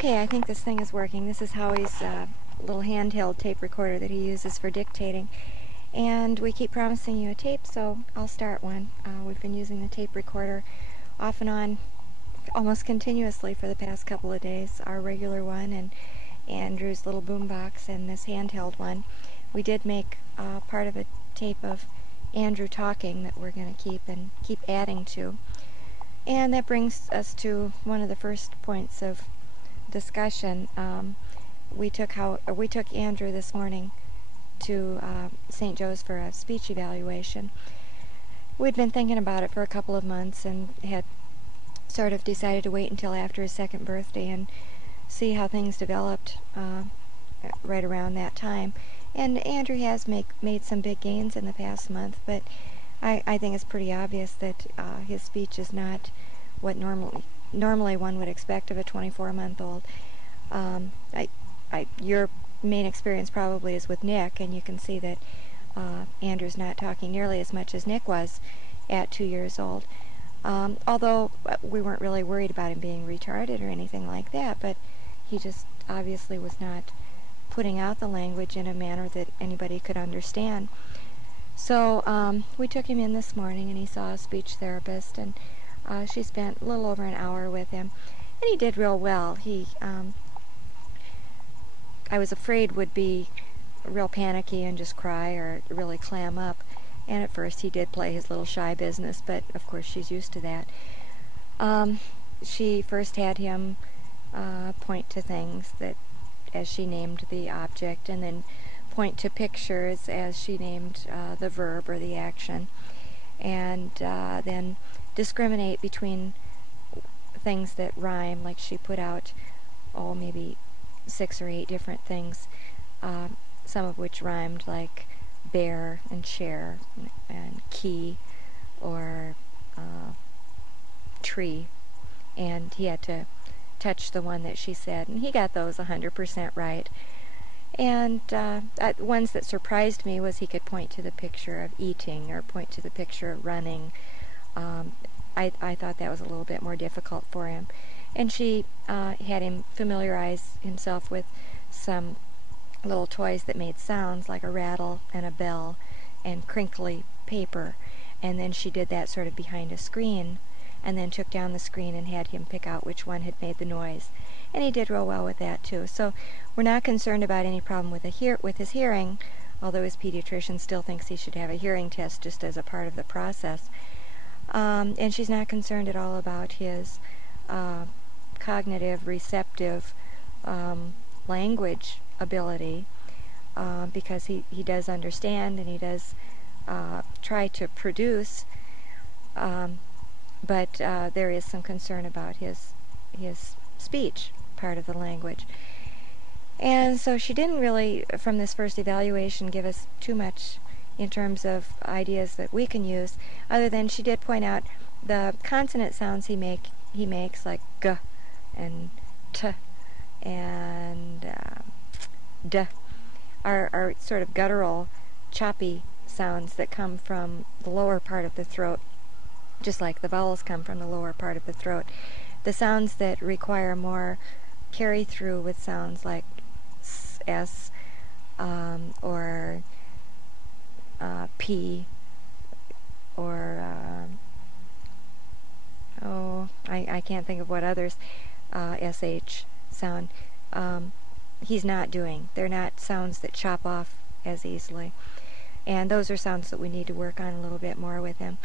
Okay, I think this thing is working. This is Howie's little handheld tape recorder that he uses for dictating. And we keep promising you a tape, so I'll start one. We've been using the tape recorder off and on almost continuously for the past couple of days. Our regular one and Andrew's little boombox and this handheld one. We did make part of a tape of Andrew talking that we're going to keep adding to. And that brings us to one of the first points of discussion. We took Andrew this morning to St. Joe's for a speech evaluation. We'd been thinking about it for a couple of months and had sort of decided to wait until after his second birthday and see how things developed right around that time. And Andrew has made some big gains in the past month, but I think it's pretty obvious that his speech is not what normally one would expect of a 24-month-old. Your main experience probably is with Nick, and you can see that Andrew's not talking nearly as much as Nick was at 2 years old. Although we weren't really worried about him being retarded or anything like that, but he just obviously was not putting out the language in a manner that anybody could understand. So we took him in this morning, and he saw a speech therapist, and she spent a little over an hour with him, and he did real well. He, I was afraid would be real panicky and just cry or really clam up, and at first he did play his little shy business, but of course she's used to that. She first had him point to things that, as she named the object, and then point to pictures as she named the verb or the action, and then discriminate between things that rhyme, like she put out, maybe 6 or 8 different things, some of which rhymed, like bear and share and key or tree, and he had to touch the one that she said, and he got those 100% right. And ones that surprised me was he could point to the picture of eating or point to the picture of running. I thought that was a little bit more difficult for him. And she had him familiarize himself with some little toys that made sounds, like a rattle and a bell and crinkly paper. And then she did that sort of behind a screen, and then took down the screen and had him pick out which one had made the noise. And he did real well with that too. So we're not concerned about any problem with his hearing, although his pediatrician still thinks he should have a hearing test just as a part of the process. And she's not concerned at all about his cognitive, receptive language ability, because he does understand and he does try to produce, but there is some concern about his speech part of the language. And so she didn't really, from this first evaluation, give us too much in terms of ideas that we can use, other than she did point out the consonant sounds he makes, like g and t and d, are sort of guttural, choppy sounds that come from the lower part of the throat, just like the vowels come from the lower part of the throat. The sounds that require more carry through with sounds like s, or p, or I can't think of what others, sh sound, he's not doing. They're not sounds that chop off as easily, and those are sounds that we need to work on a little bit more with him.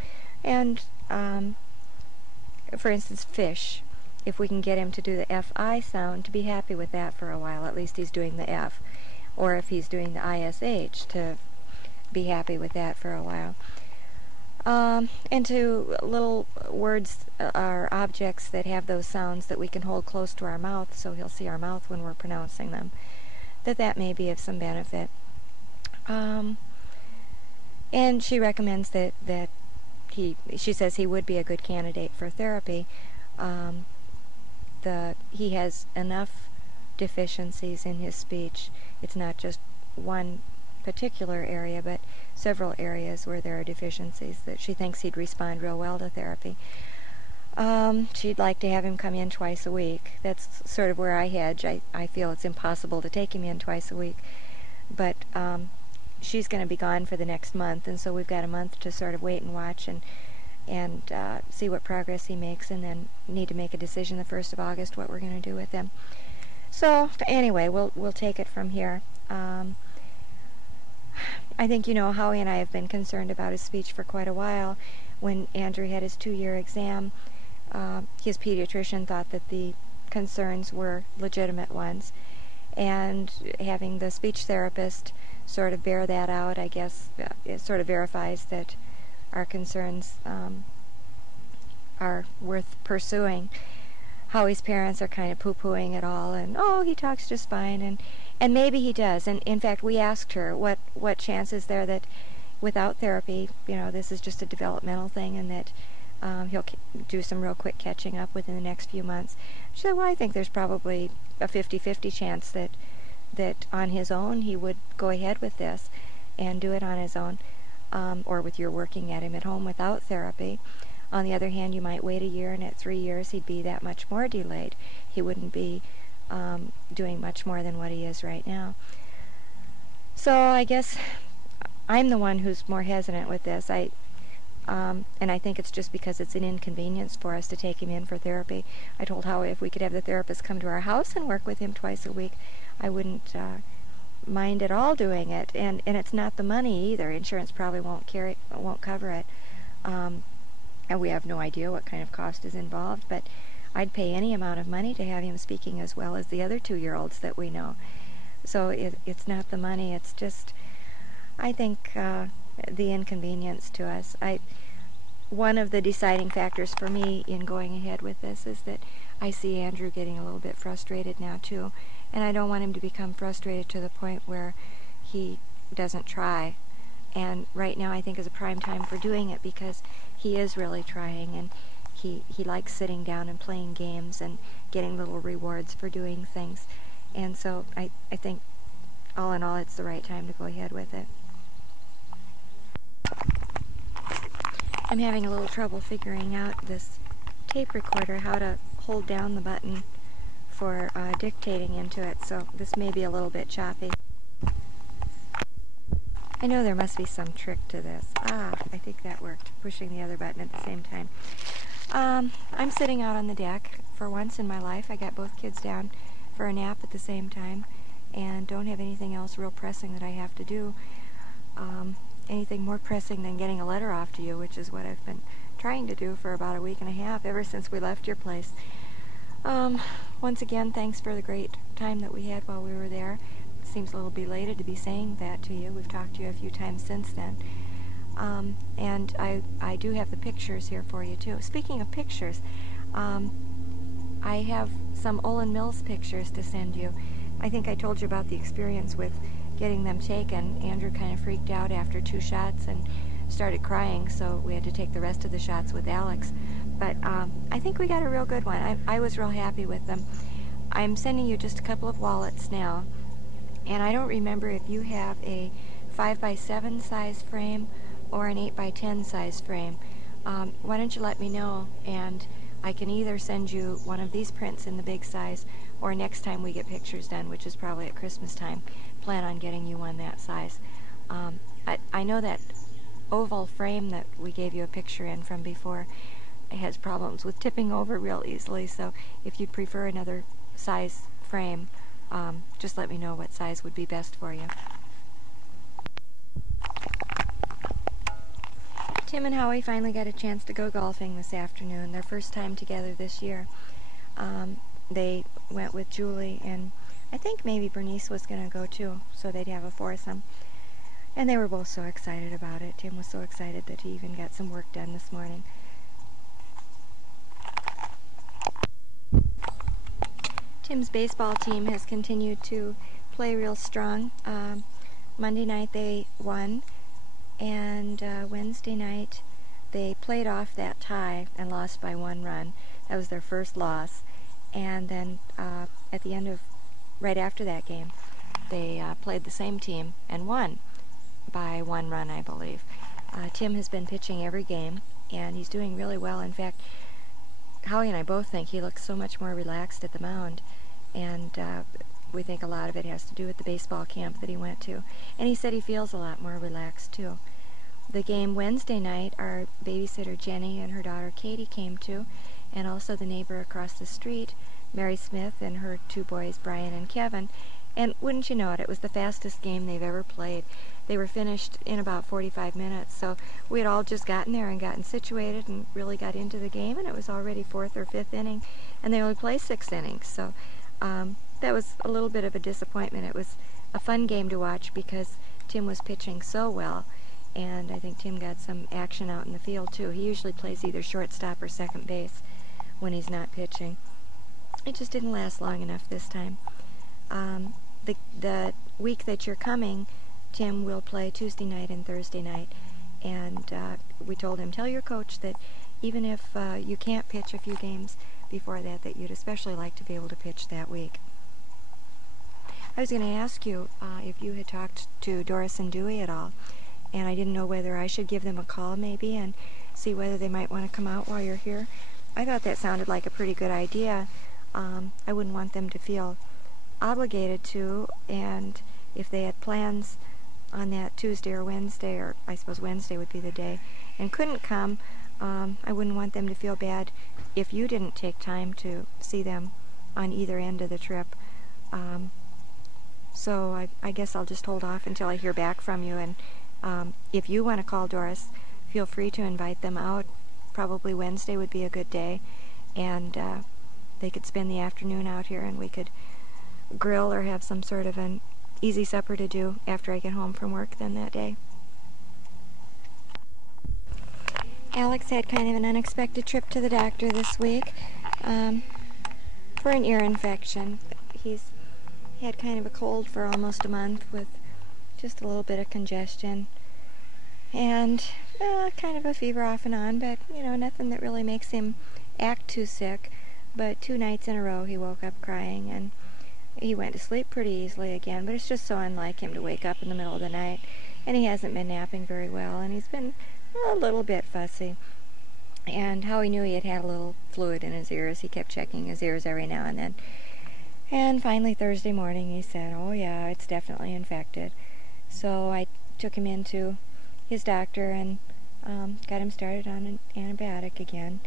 And for instance, fish, if we can get him to do the fi sound, to be happy with that for a while. At least he's doing the f. Or if he's doing the ish, to be happy with that for a while. And to little words or objects that have those sounds that we can hold close to our mouth, so he'll see our mouth when we're pronouncing them, that may be of some benefit. And she recommends that she says he would be a good candidate for therapy. He has enough deficiencies in his speech. It's not just one particular area, but several areas where there are deficiencies that she thinks he'd respond real well to therapy. She'd like to have him come in twice a week. That's sort of where I hedge. I feel it's impossible to take him in twice a week. But she's going to be gone for the next month, and so we've got a month to sort of wait and watch and see what progress he makes, and then need to make a decision the 1st of August what we're going to do with him. So anyway, we'll take it from here. I think Howie and I have been concerned about his speech for quite a while. When Andrew had his 2-year exam, his pediatrician thought that the concerns were legitimate ones, and having the speech therapist sort of bear that out, I guess it sort of verifies that our concerns are worth pursuing. Howie's parents are kind of poo-pooing it all, and he talks just fine, and maybe he does. And in fact, we asked her what chance is there that without therapy, this is just a developmental thing, and that he'll do some real quick catching up within the next few months. She said, well, I think there's probably a 50-50 chance that on his own he would go ahead with this and do it on his own, or with your working at him at home without therapy. On the other hand, you might wait a year, and at 3 years he'd be that much more delayed. He wouldn't be doing much more than what he is right now. So I guess I'm the one who's more hesitant with this. And I think it's just because it's an inconvenience for us to take him in for therapy. I told Howie if we could have the therapist come to our house and work with him twice a week, I wouldn't mind at all doing it. And it's not the money either. Insurance probably won't cover it. And we have no idea what kind of cost is involved, but I'd pay any amount of money to have him speaking as well as the other 2-year-olds that we know. So it's not the money, it's just, I think, the inconvenience to us. One of the deciding factors for me in going ahead with this is that I see Andrew getting a little bit frustrated now too, and I don't want him to become frustrated to the point where he doesn't try. And right now I think is a prime time for doing it, because he is really trying, and he likes sitting down and playing games and getting little rewards for doing things. And so I think all in all it's the right time to go ahead with it. I'm having a little trouble figuring out this tape recorder, how to hold down the button for dictating into it, so this may be a little bit choppy. I know there must be some trick to this. I think that worked, pushing the other button at the same time. I'm sitting out on the deck for once in my life. I got both kids down for a nap at the same time, and don't have anything else real pressing that I have to do. Anything more pressing than getting a letter off to you, which is what I've been trying to do for about a week and a half, ever since we left your place. Once again, thanks for the great time that we had while we were there. It seems a little belated to be saying that to you. We've talked to you a few times since then. And I do have the pictures here for you, too. Speaking of pictures, I have some Olin Mills pictures to send you. I think I told you about the experience with getting them taken. Andrew kind of freaked out after 2 shots and started crying, so we had to take the rest of the shots with Alex. But I think we got a real good one. I was real happy with them. I'm sending you just a couple of wallets now, and I don't remember if you have a 5x7 size frame or an 8x10 size frame. Why don't you let me know, and I can either send you one of these prints in the big size, or next time we get pictures done, which is probably at Christmas time, plan on getting you one that size. I know that oval frame that we gave you a picture in from before has problems with tipping over real easily, so if you'd prefer another size frame, just let me know what size would be best for you. Tim and Howie finally got a chance to go golfing this afternoon, their first time together this year. They went with Julie, and I think maybe Bernice was going to go too, so they'd have a foursome. And they were both so excited about it. Tim was so excited that he even got some work done this morning. Tim's baseball team has continued to play real strong. Monday night they won, and Wednesday night they played off that tie and lost by 1 run. That was their first loss. And then at the end of, right after that game, they played the same team and won by 1 run, I believe. Tim has been pitching every game, and he's doing really well. In fact, Howie and I both think he looks so much more relaxed at the mound, and we think a lot of it has to do with the baseball camp that he went to. And he said he feels a lot more relaxed, too. The game Wednesday night, our babysitter Jenny and her daughter Katie came to, and also the neighbor across the street, Mary Smith, and her two boys, Brian and Kevin. And wouldn't you know it, it was the fastest game they've ever played. They were finished in about 45 minutes, so we had all just gotten there and gotten situated and really got into the game, and it was already fourth or fifth inning, and they only play 6 innings, so that was a little bit of a disappointment. It was a fun game to watch because Tim was pitching so well, and I think Tim got some action out in the field too. He usually plays either shortstop or second base when he's not pitching. It just didn't last long enough this time. The week that you're coming, Tim will play Tuesday night and Thursday night, and we told him, tell your coach that even if you can't pitch a few games before that, that you'd especially like to be able to pitch that week. I was going to ask you if you had talked to Doris and Dewey at all, and I didn't know whether I should give them a call maybe and see whether they might want to come out while you're here. I thought that sounded like a pretty good idea. I wouldn't want them to feel obligated to, and if they had plans on that Tuesday or Wednesday, or I suppose Wednesday would be the day, and couldn't come, I wouldn't want them to feel bad if you didn't take time to see them on either end of the trip. So I guess I'll just hold off until I hear back from you, and if you want to call Doris, feel free to invite them out. Probably Wednesday would be a good day, and they could spend the afternoon out here, and we could grill or have some sort of an easy supper to do after I get home from work then that day. Alex had kind of an unexpected trip to the doctor this week for an ear infection. He's had kind of a cold for almost a month with just a little bit of congestion and kind of a fever off and on, but nothing that really makes him act too sick. But 2 nights in a row he woke up crying, and he went to sleep pretty easily again, but it's just so unlike him to wake up in the middle of the night. And he hasn't been napping very well, and he's been a little bit fussy. And Howie knew he had had a little fluid in his ears. He kept checking his ears every now and then. And finally Thursday morning he said, oh yeah, it's definitely infected. So I took him into his doctor and got him started on an antibiotic again.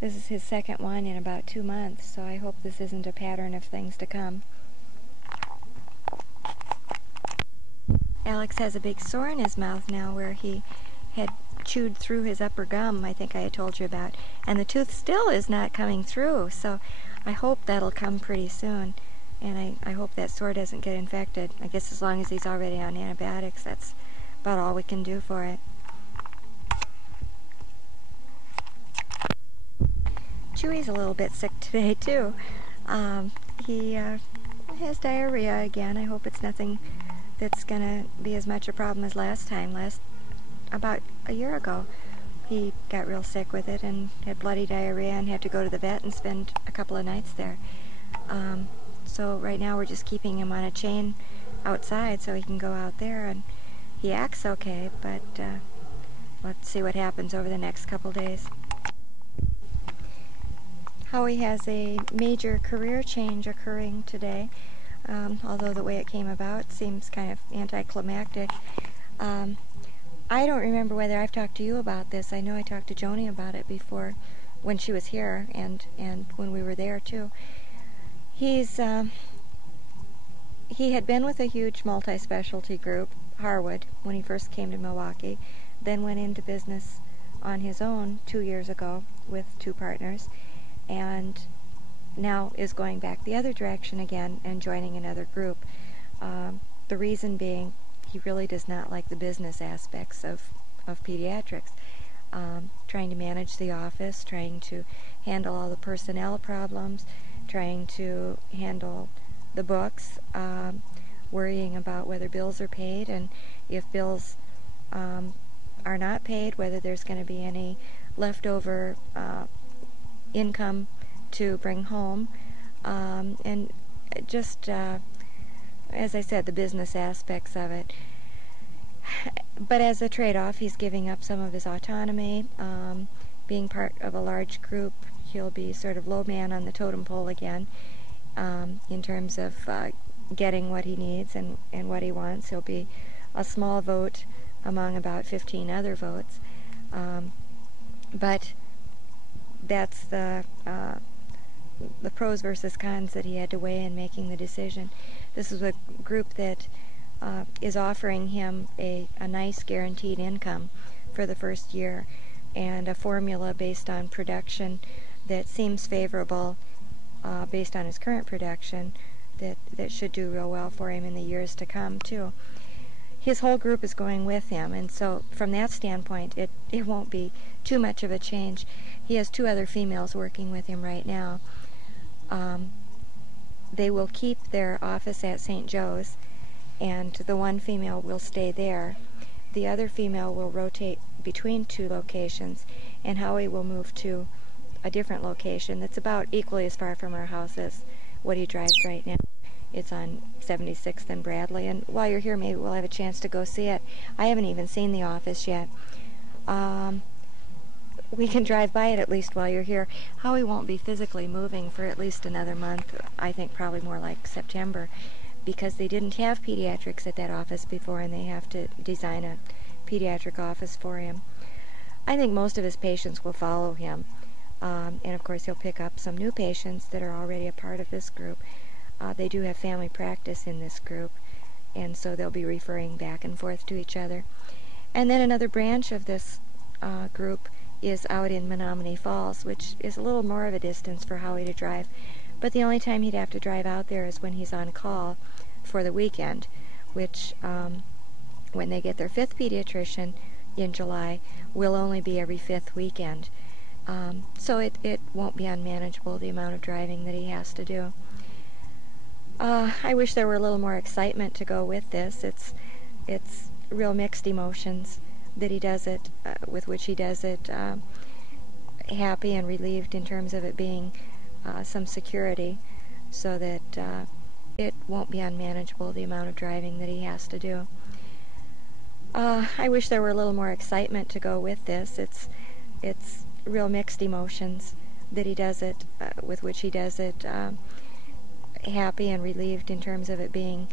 This is his second one in about 2 months, so I hope this isn't a pattern of things to come. Alex has a big sore in his mouth now where he had chewed through his upper gum, I think I had told you about, and the tooth still is not coming through, so I hope that'll come pretty soon, and I hope that sore doesn't get infected. I guess as long as he's already on antibiotics, that's about all we can do for it. Chewy's a little bit sick today too. He has diarrhea again. I hope it's nothing that's gonna be as much a problem as last time. About a year ago he got real sick with it and had bloody diarrhea and had to go to the vet and spend a couple of nights there. So right now we're just keeping him on a chain outside so he can go out there, and he acts okay, but let's see what happens over the next couple days. Howie has a major career change occurring today, although the way it came about seems kind of anticlimactic. I don't remember whether I've talked to you about this. I know I talked to Joni about it before when she was here and when we were there too. He had been with a huge multi-specialty group, Harwood, when he first came to Milwaukee, then went into business on his own 2 years ago with 2 partners, and now is going back the other direction again and joining another group. The reason being, he really does not like the business aspects of pediatrics. Trying to manage the office, trying to handle all the personnel problems, trying to handle the books, worrying about whether bills are paid, and if bills are not paid, whether there's going to be any leftover income to bring home, and just as I said, the business aspects of it. But as a trade-off, he's giving up some of his autonomy being part of a large group, he'll be sort of low man on the totem pole again in terms of getting what he needs and what he wants. He'll be a small vote among about 15 other votes. But that's the pros versus cons that he had to weigh in making the decision. This is a group that is offering him a nice guaranteed income for the first year and a formula based on production that seems favorable based on his current production that should do real well for him in the years to come too. His whole group is going with him, and so from that standpoint it won't be too much of a change. He has 2 other females working with him right now. They will keep their office at St. Joe's, and the one female will stay there. The other female will rotate between 2 locations, and Howie will move to a different location that's about equally as far from our house as what he drives right now. It's on 76th and Bradley, and while you're here maybe we'll have a chance to go see it. I haven't even seen the office yet. We can drive by it at least while you're here. Howie won't be physically moving for at least another month, I think probably more like September, because they didn't have pediatrics at that office before and they have to design a pediatric office for him. I think most of his patients will follow him, and of course he'll pick up some new patients that are already a part of this group. They do have family practice in this group, and so they'll be referring back and forth to each other. And then another branch of this group is out in Menominee Falls, which is a little more of a distance for Howie to drive, but the only time he'd have to drive out there is when he's on call for the weekend, which when they get their 5th pediatrician in July will only be every 5th weekend. So it won't be unmanageable, the amount of driving that he has to do. I wish there were a little more excitement to go with this. It's real mixed emotions that he does it, with which he does it, happy and relieved in terms of it being some security, so that it won't be unmanageable, the amount of driving that he has to do. I wish there were a little more excitement to go with this. It's real mixed emotions that he does it, with which he does it, happy and relieved in terms of it being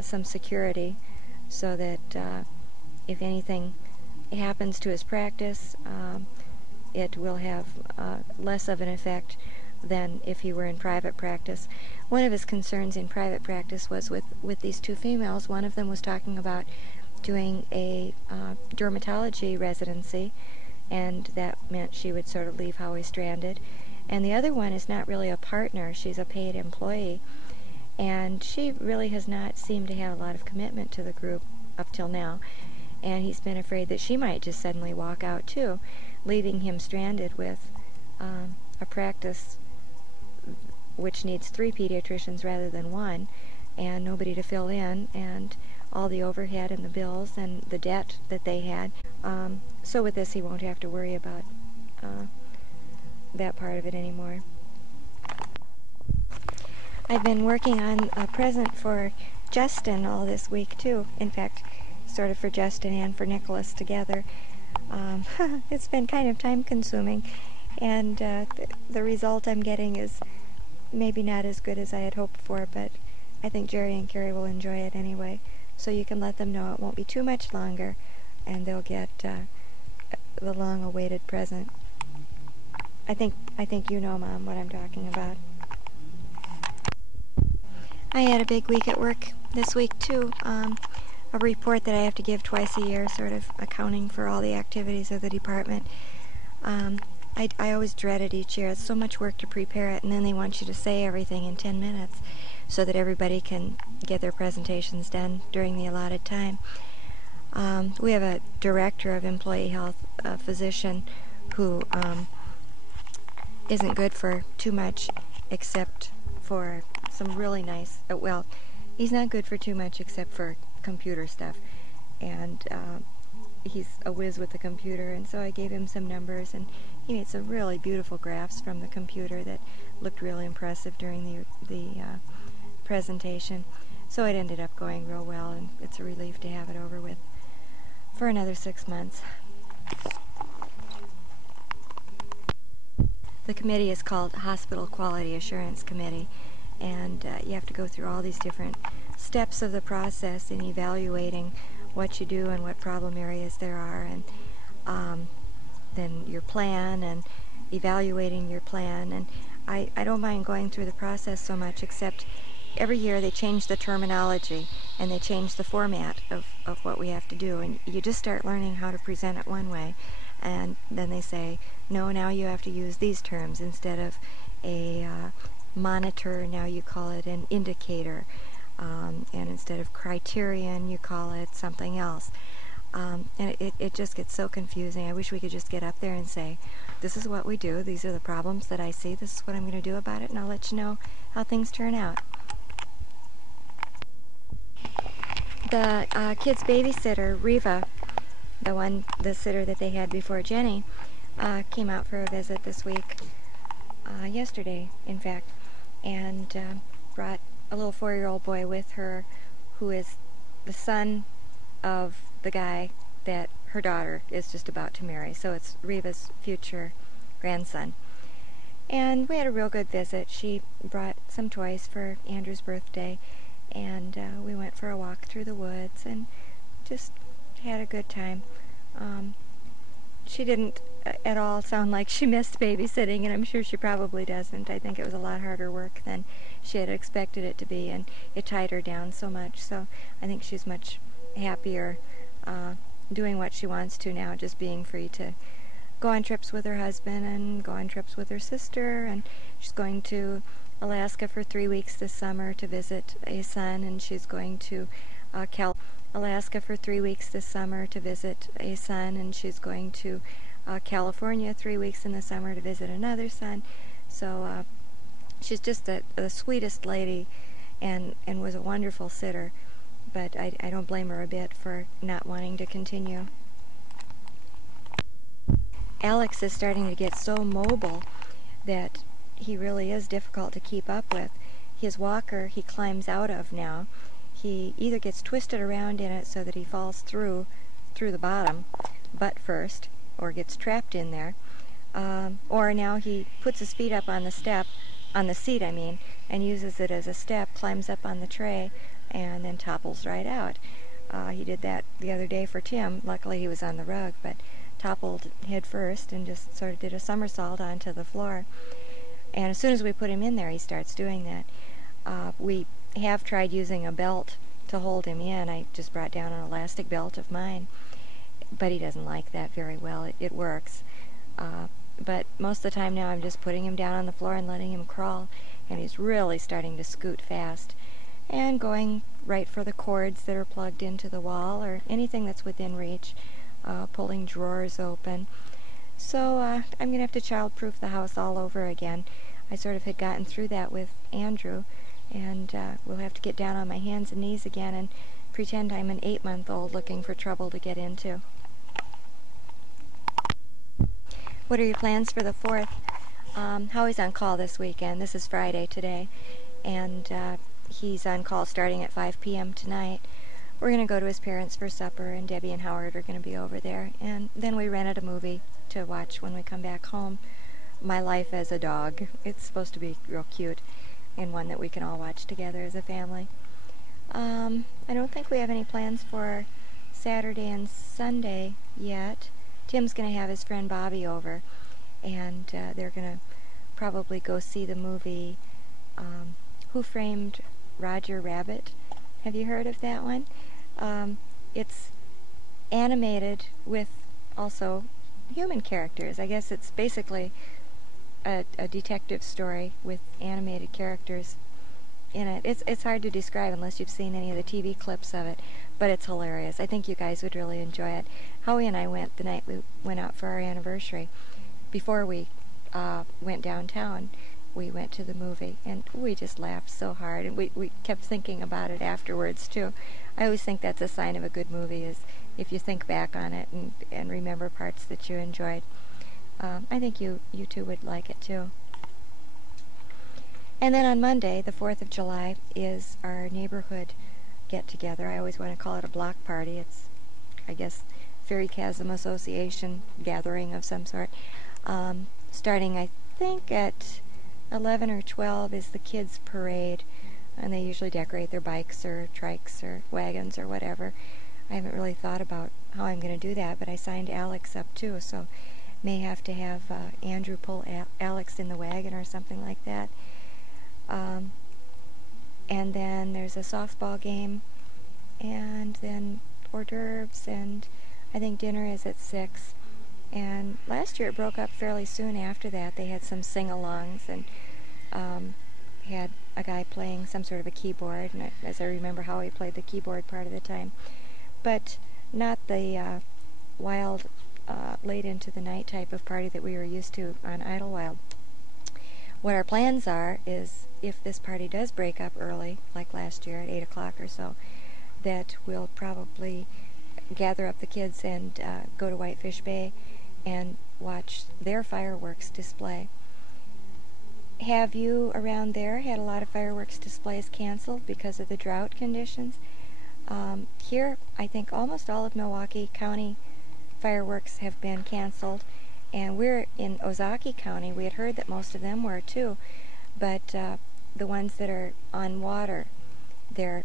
some security, so that if anything happens to his practice, it will have less of an effect than if he were in private practice. One of his concerns in private practice was with these 2 females. One of them was talking about doing a dermatology residency, and that meant she would sort of leave Howie stranded. And the other one is not really a partner, she's a paid employee, and she really has not seemed to have a lot of commitment to the group up till now, and he's been afraid that she might just suddenly walk out too, leaving him stranded with a practice which needs 3 pediatricians rather than 1, and nobody to fill in, and all the overhead and the bills and the debt that they had. So with this he won't have to worry about that part of it anymore. I've been working on a present for Justin all this week too. In fact, sort of for Justin and for Nicholas together. It's been kind of time consuming, and the result I'm getting is maybe not as good as I had hoped for, but I think Jerry and Carrie will enjoy it anyway. So you can let them know it won't be too much longer, and they'll get the long-awaited present. I think you know, Mom, what I'm talking about. I had a big week at work this week too. A report that I have to give twice a year, sort of accounting for all the activities of the department. I always dread it each year. It's so much work to prepare it, and then they want you to say everything in 10 minutes so that everybody can get their presentations done during the allotted time. We have a director of employee health, a physician, who isn't good for too much except for some really nice, well, he's not good for too much except for computer stuff, and he's a whiz with the computer, and so I gave him some numbers, and he made some really beautiful graphs from the computer that looked really impressive during the presentation. So it ended up going real well, and it's a relief to have it over with for another 6 months. the committee is called Hospital Quality Assurance Committee, and you have to go through all these different steps of the process in evaluating what you do and what problem areas there are, and then your plan and evaluating your plan. And I don't mind going through the process so much, except every year they change the terminology and they change the format of what we have to do, and you just start learning how to present it one way, and then they say, no, now you have to use these terms. Instead of a monitor, now you call it an indicator, and instead of criterion, you call it something else. And it just gets so confusing. I wish we could just get up there and say, this is what we do, these are the problems that I see, this is what I'm going to do about it, and I'll let you know how things turn out. The kids' babysitter, Reva, the sitter that they had before Jenny, came out for a visit this week, yesterday in fact, and brought a little 4-year-old boy with her who is the son of the guy that her daughter is just about to marry. So it's Reva's future grandson. And we had a real good visit. She brought some toys for Andrew's birthday, and we went for a walk through the woods and just had a good time. She didn't at all sound like she missed babysitting, and I'm sure she probably doesn't. I think it was a lot harder work than she had expected it to be, and it tied her down so much. So I think she's much happier doing what she wants to now, just being free to go on trips with her husband and go on trips with her sister. And she's going to Alaska for 3 weeks this summer to visit a son, and she's going to Alaska for 3 weeks this summer to visit a son, and she's going to California 3 weeks in the summer to visit another son. So she's just the sweetest lady, and was a wonderful sitter. But I don't blame her a bit for not wanting to continue. Alex is starting to get so mobile that he really is difficult to keep up with. His walker he climbs out of now. He either gets twisted around in it so that he falls through the bottom, butt first, or gets trapped in there, or now he puts his feet up on the seat, and uses it as a step, climbs up on the tray, and then topples right out. He did that the other day for Tim. Luckily he was on the rug, but toppled head first and just sort of did a somersault onto the floor. And as soon as we put him in there, he starts doing that. We have tried using a belt to hold him in. I just brought down an elastic belt of mine, but he doesn't like that very well. It works. But most of the time now I'm just putting him down on the floor and letting him crawl, and he's really starting to scoot fast and going right for the cords that are plugged into the wall or anything that's within reach, pulling drawers open. So I'm going to have to child-proof the house all over again. I sort of had gotten through that with Andrew, and we'll have to get down on my hands and knees again and pretend I'm an 8-month-old looking for trouble to get into. What are your plans for the 4th? Howie's on call this weekend. This is Friday today, and he's on call starting at 5 p.m. tonight. We're going to go to his parents for supper, and Debbie and Howard are going to be over there. And then we rented a movie to watch when we come back home. My Life as a Dog. It's supposed to be real cute, and one that we can all watch together as a family. I don't think we have any plans for Saturday and Sunday yet. Tim's going to have his friend Bobby over, and they're going to probably go see the movie Who Framed Roger Rabbit. Have you heard of that one? It's animated with also human characters. I guess it's basically a detective story with animated characters in it. It's hard to describe unless you've seen any of the TV clips of it, but it's hilarious. I think you guys would really enjoy it. Howie and I went the night we went out for our anniversary. Before we went downtown, we went to the movie, and we just laughed so hard, and we kept thinking about it afterwards too. I always think that's a sign of a good movie, is if you think back on it and remember parts that you enjoyed. I think you two would like it too. And then on Monday, the 4th of July, is our neighborhood get-together. I always want to call it a block party. It's, I guess, Fairy Chasm Association gathering of some sort. Starting, I think at 11 or 12 is the kids' parade, and they usually decorate their bikes or trikes or wagons or whatever. I haven't really thought about how I'm going to do that, but I signed Alex up too, so may have to have Andrew pull Alex in the wagon or something like that. And then there's a softball game, and then hors d'oeuvres, and I think dinner is at 6. And last year it broke up fairly soon after that. They had some sing-alongs and had a guy playing some sort of a keyboard, and as I remember how he played the keyboard part of the time. But not the wild, late into the night type of party that we were used to on Idlewild. What our plans are is, if this party does break up early, like last year at 8 o'clock or so, that we'll probably gather up the kids and go to Whitefish Bay and watch their fireworks display. Have you around there had a lot of fireworks displays canceled because of the drought conditions? Here, I think almost all of Milwaukee County fireworks have been canceled, and we're in Ozaukee County. We had heard that most of them were too, but the ones that are on water, they're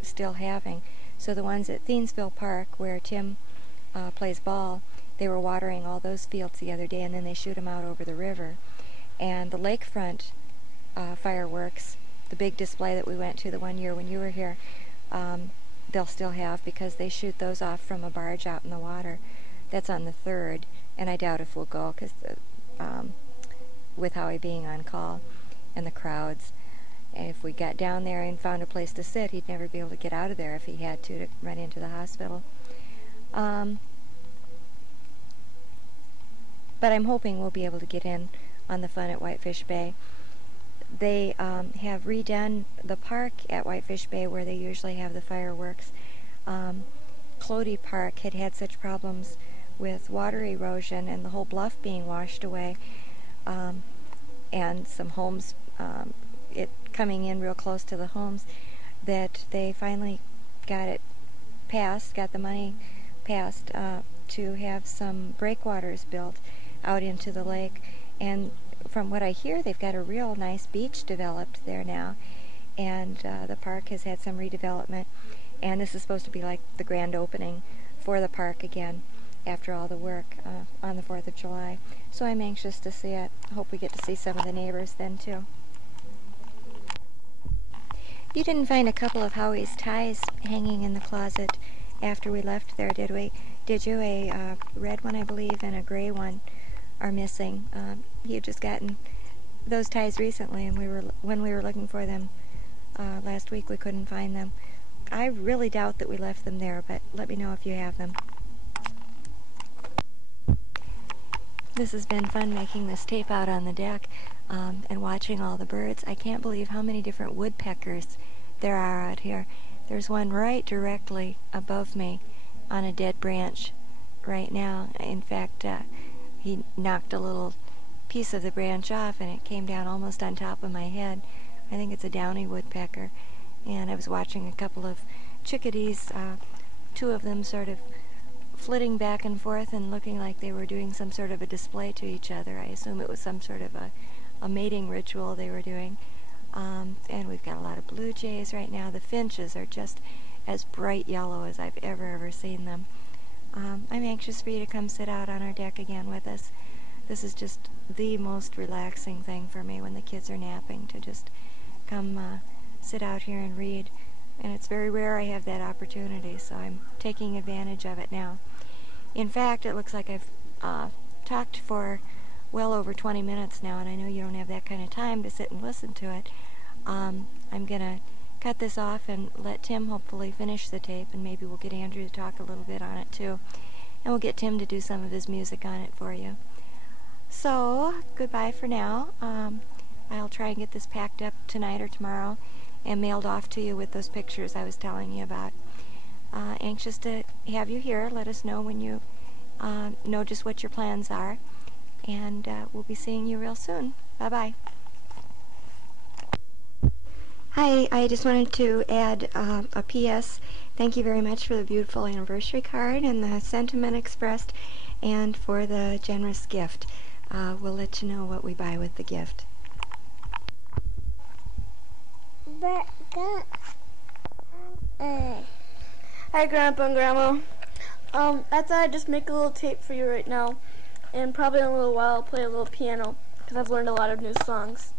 still having. So the ones at Thiensville Park, where Tim plays ball, they were watering all those fields the other day, and then they shoot them out over the river. And the lakefront fireworks, the big display that we went to the one year when you were here, they'll still have, because they shoot those off from a barge out in the water. That's on the 3rd, and I doubt if we'll go, because with Howie being on call and the crowds. And if we got down there and found a place to sit, he'd never be able to get out of there if he had to run into the hospital. But I'm hoping we'll be able to get in on the fun at Whitefish Bay. They have redone the park at Whitefish Bay where they usually have the fireworks. Clody Park had had such problems with water erosion and the whole bluff being washed away, and some homes, it coming in real close to the homes, that they finally got it passed, got the money passed to have some breakwaters built out into the lake. And from what I hear, they've got a real nice beach developed there now, and the park has had some redevelopment, and this is supposed to be like the grand opening for the park again after all the work on the 4th of July. So I'm anxious to see it. I hope we get to see some of the neighbors then too. You didn't find a couple of Howie's ties hanging in the closet after we left there, did we? Did you? A red one, I believe, and a gray one are missing. He had just gotten those ties recently, and when we were looking for them last week, we couldn't find them. I really doubt that we left them there, but let me know if you have them. This has been fun making this tape out on the deck and watching all the birds. I can't believe how many different woodpeckers there are out here. There's one right directly above me on a dead branch right now. In fact, he knocked a little piece of the branch off and it came down almost on top of my head. I think it's a downy woodpecker. And I was watching a couple of chickadees, 2 of them sort of flitting back and forth and looking like they were doing some sort of a display to each other. I assume it was some sort of a mating ritual they were doing. And we've got a lot of blue jays right now. The finches are just as bright yellow as I've ever seen them. I'm anxious for you to come sit out on our deck again with us. This is just the most relaxing thing for me when the kids are napping, to just come sit out here and read. And it's very rare I have that opportunity, so I'm taking advantage of it now. In fact, it looks like I've talked for well over 20 minutes now, and I know you don't have that kind of time to sit and listen to it. I'm going to cut this off and let Tim hopefully finish the tape, and maybe we'll get Andrew to talk a little bit on it too. And we'll get Tim to do some of his music on it for you. So, goodbye for now. I'll try and get this packed up tonight or tomorrow and mailed off to you with those pictures I was telling you about. Anxious to have you here. Let us know when you know just what your plans are. And we'll be seeing you real soon. Bye-bye. Hi, I just wanted to add a P.S. Thank you very much for the beautiful anniversary card and the sentiment expressed, and for the generous gift. we'll let you know what we buy with the gift. Hi, Grandpa and Grandma. I thought I'd just make a little tape for you right now, and probably in a little while I'll play a little piano, because I've learned a lot of new songs.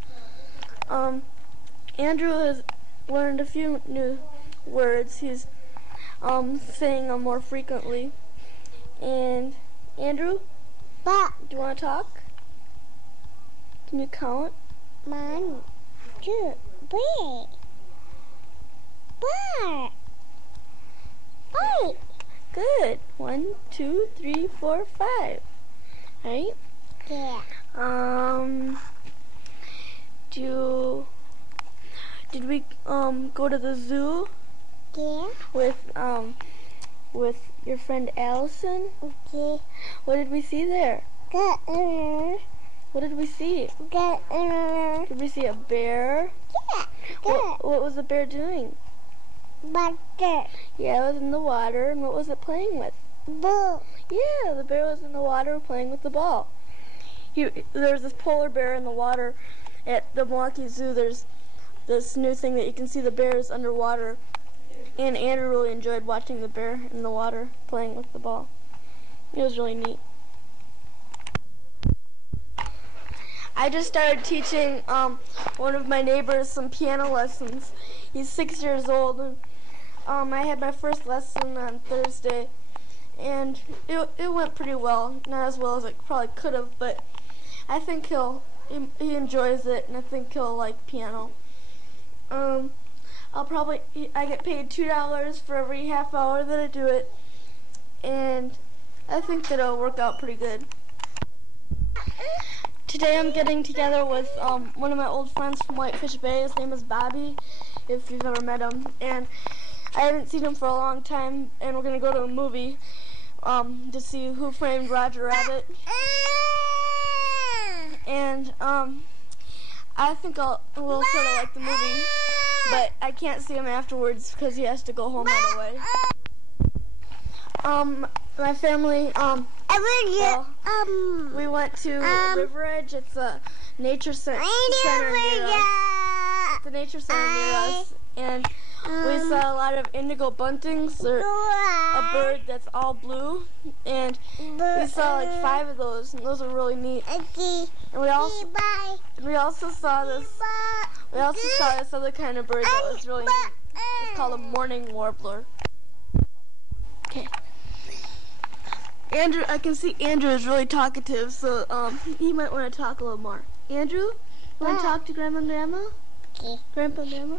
Andrew has learned a few new words. He's saying them more frequently. And Andrew, do you want to talk? Can you count? 1, 2, 3, 4, 5. Good. 1, 2, 3, 4, 5. Right? Yeah. Did we go to the zoo Yeah. with your friend Allison? Okay. What did we see there? Good. What did we see? Good. Did we see a bear? Yeah. Good. What was the bear doing? Butter. Yeah, it was in the water. And what was it playing with? Boo. Yeah, the bear was in the water playing with the ball. There was this polar bear in the water at the Milwaukee Zoo. There's this new thing that you can see the bears underwater. And Andrew really enjoyed watching the bear in the water playing with the ball. It was really neat. I just started teaching one of my neighbors some piano lessons. He's 6 years old, and I had my first lesson on Thursday, and it went pretty well. Not as well as it probably could have, but I think he enjoys it, and I think he'll like piano. I get paid $2 for every half hour that I do it, and I think that it'll work out pretty good. Today I'm getting together with one of my old friends from Whitefish Bay. His name is Bobby, if you've ever met him. And I haven't seen him for a long time, and we're going to go to a movie to see Who Framed Roger Rabbit. And I think we'll sort of like the movie, but I can't see him afterwards because he has to go home right away. My family, we went to River Edge. It's a nature center near us. It's a nature center near us, and we saw a lot of indigo buntings, or a bird that's all blue, and we saw like 5 of those, and those are really neat. And we also saw this other kind of bird that was really neat. It's called a mourning warbler. Okay. Andrew, I can see Andrew is really talkative, so he might want to talk a little more. Andrew, you want to talk to Grandma and Grandma? Okay. Grandpa and Grandma?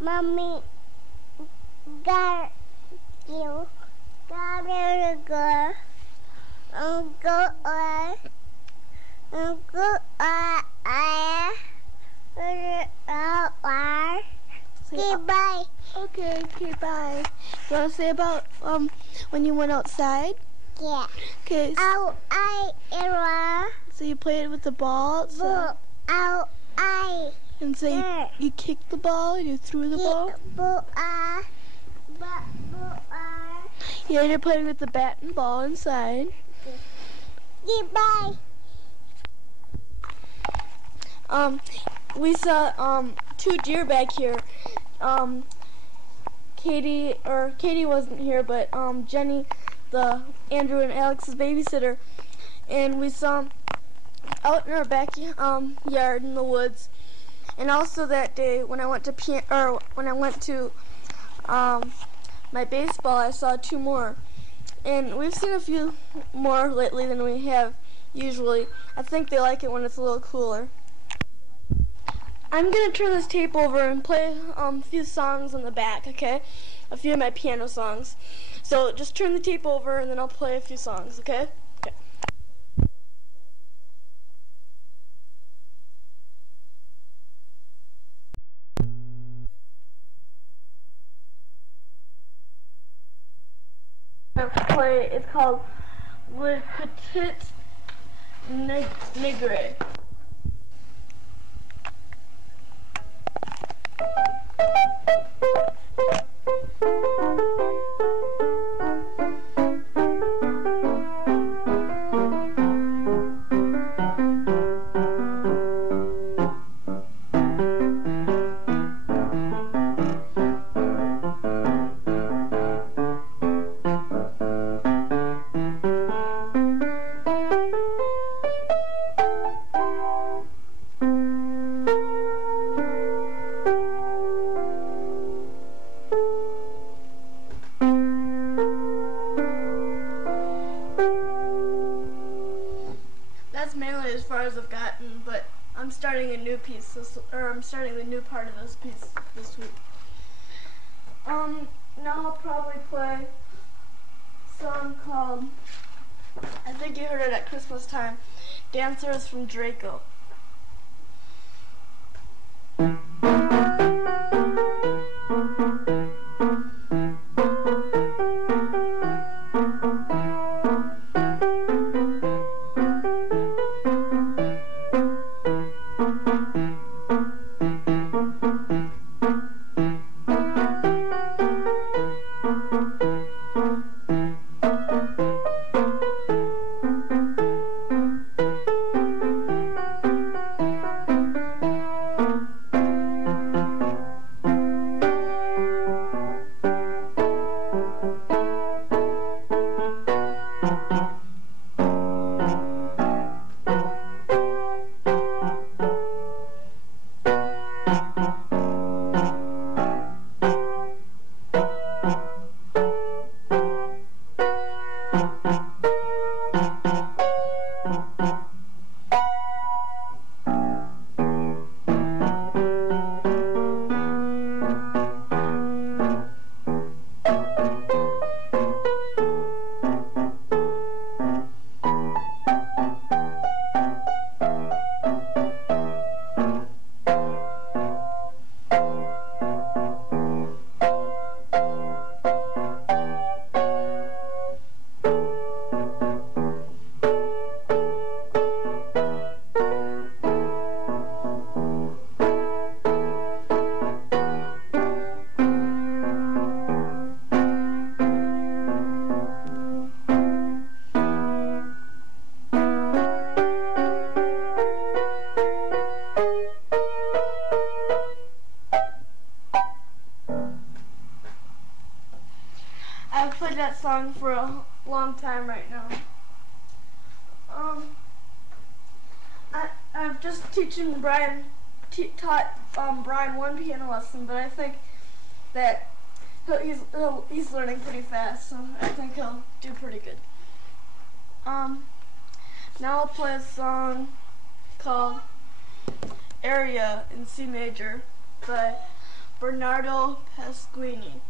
Mommy got you. Got a girl. Okay, bye. Okay, bye. You want to say about when you went outside? Yeah. Okay. So you played with the ball outside? And so you kicked the ball and you threw the ball? Yeah, you're playing with the bat and ball inside. Bye. We saw 2 deer back here. Katie wasn't here, but Jenny, the Andrew and Alex's babysitter, and we saw them out in our backyard in the woods. And also that day when I went to my baseball, I saw 2 more. And we've seen a few more lately than we have usually. I think they like it when it's a little cooler. I'm going to turn this tape over and play a few songs on the back, okay? A few of my piano songs. So just turn the tape over and then I'll play a few songs, okay? Okay. play is called Le Petit Nigre. That's mainly as far as I've gotten, but I'm starting a new piece, I'm starting the new part of this piece this week. Now I'll probably play a song called, I think you heard it at Christmas time, Dancers from Draco. I've played that song for a long time right now. I'm just teaching Brian, taught Brian one piano lesson, but I think that he's learning pretty fast, so I think he'll do pretty good. Now I'll play a song called Area in C major by Bernardo Pasquini.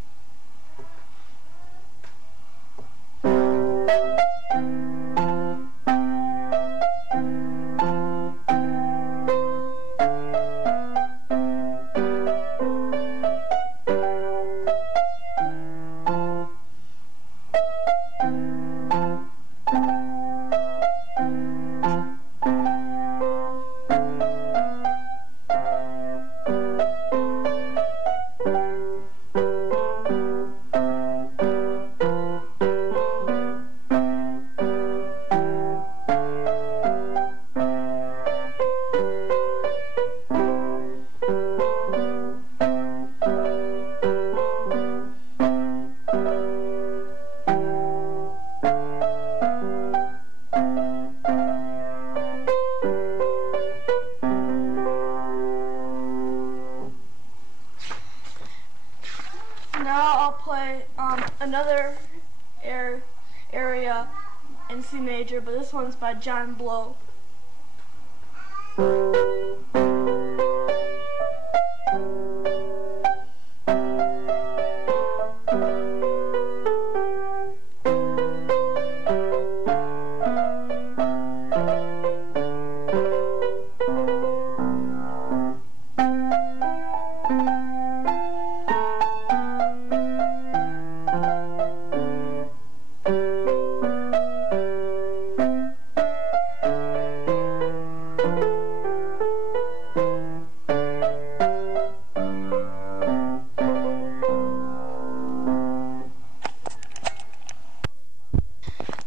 Now I'll play another area in C major, but this one's by John Blow.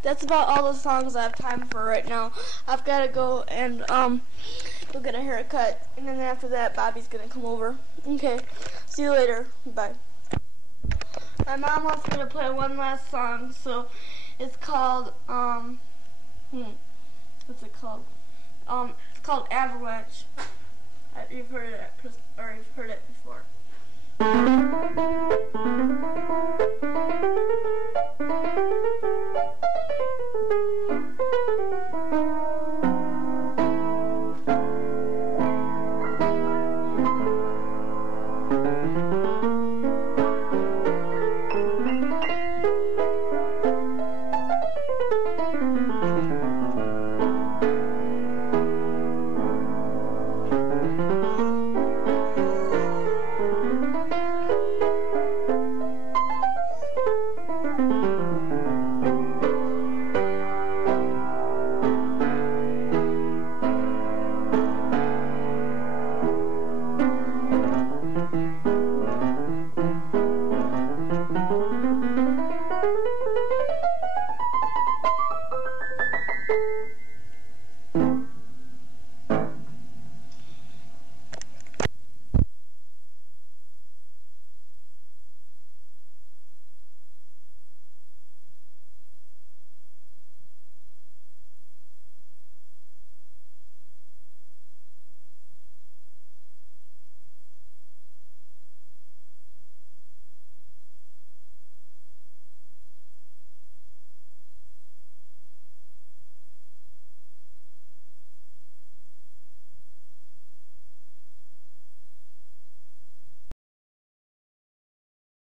that's about all the songs I have time for right now. I've got to go and go get a haircut, and then after that, Bobby's gonna come over. Okay, see you later. Bye. My mom wants me to play one last song, so it's called what's it called? It's called Avalanche. You've heard it, or you've heard it before.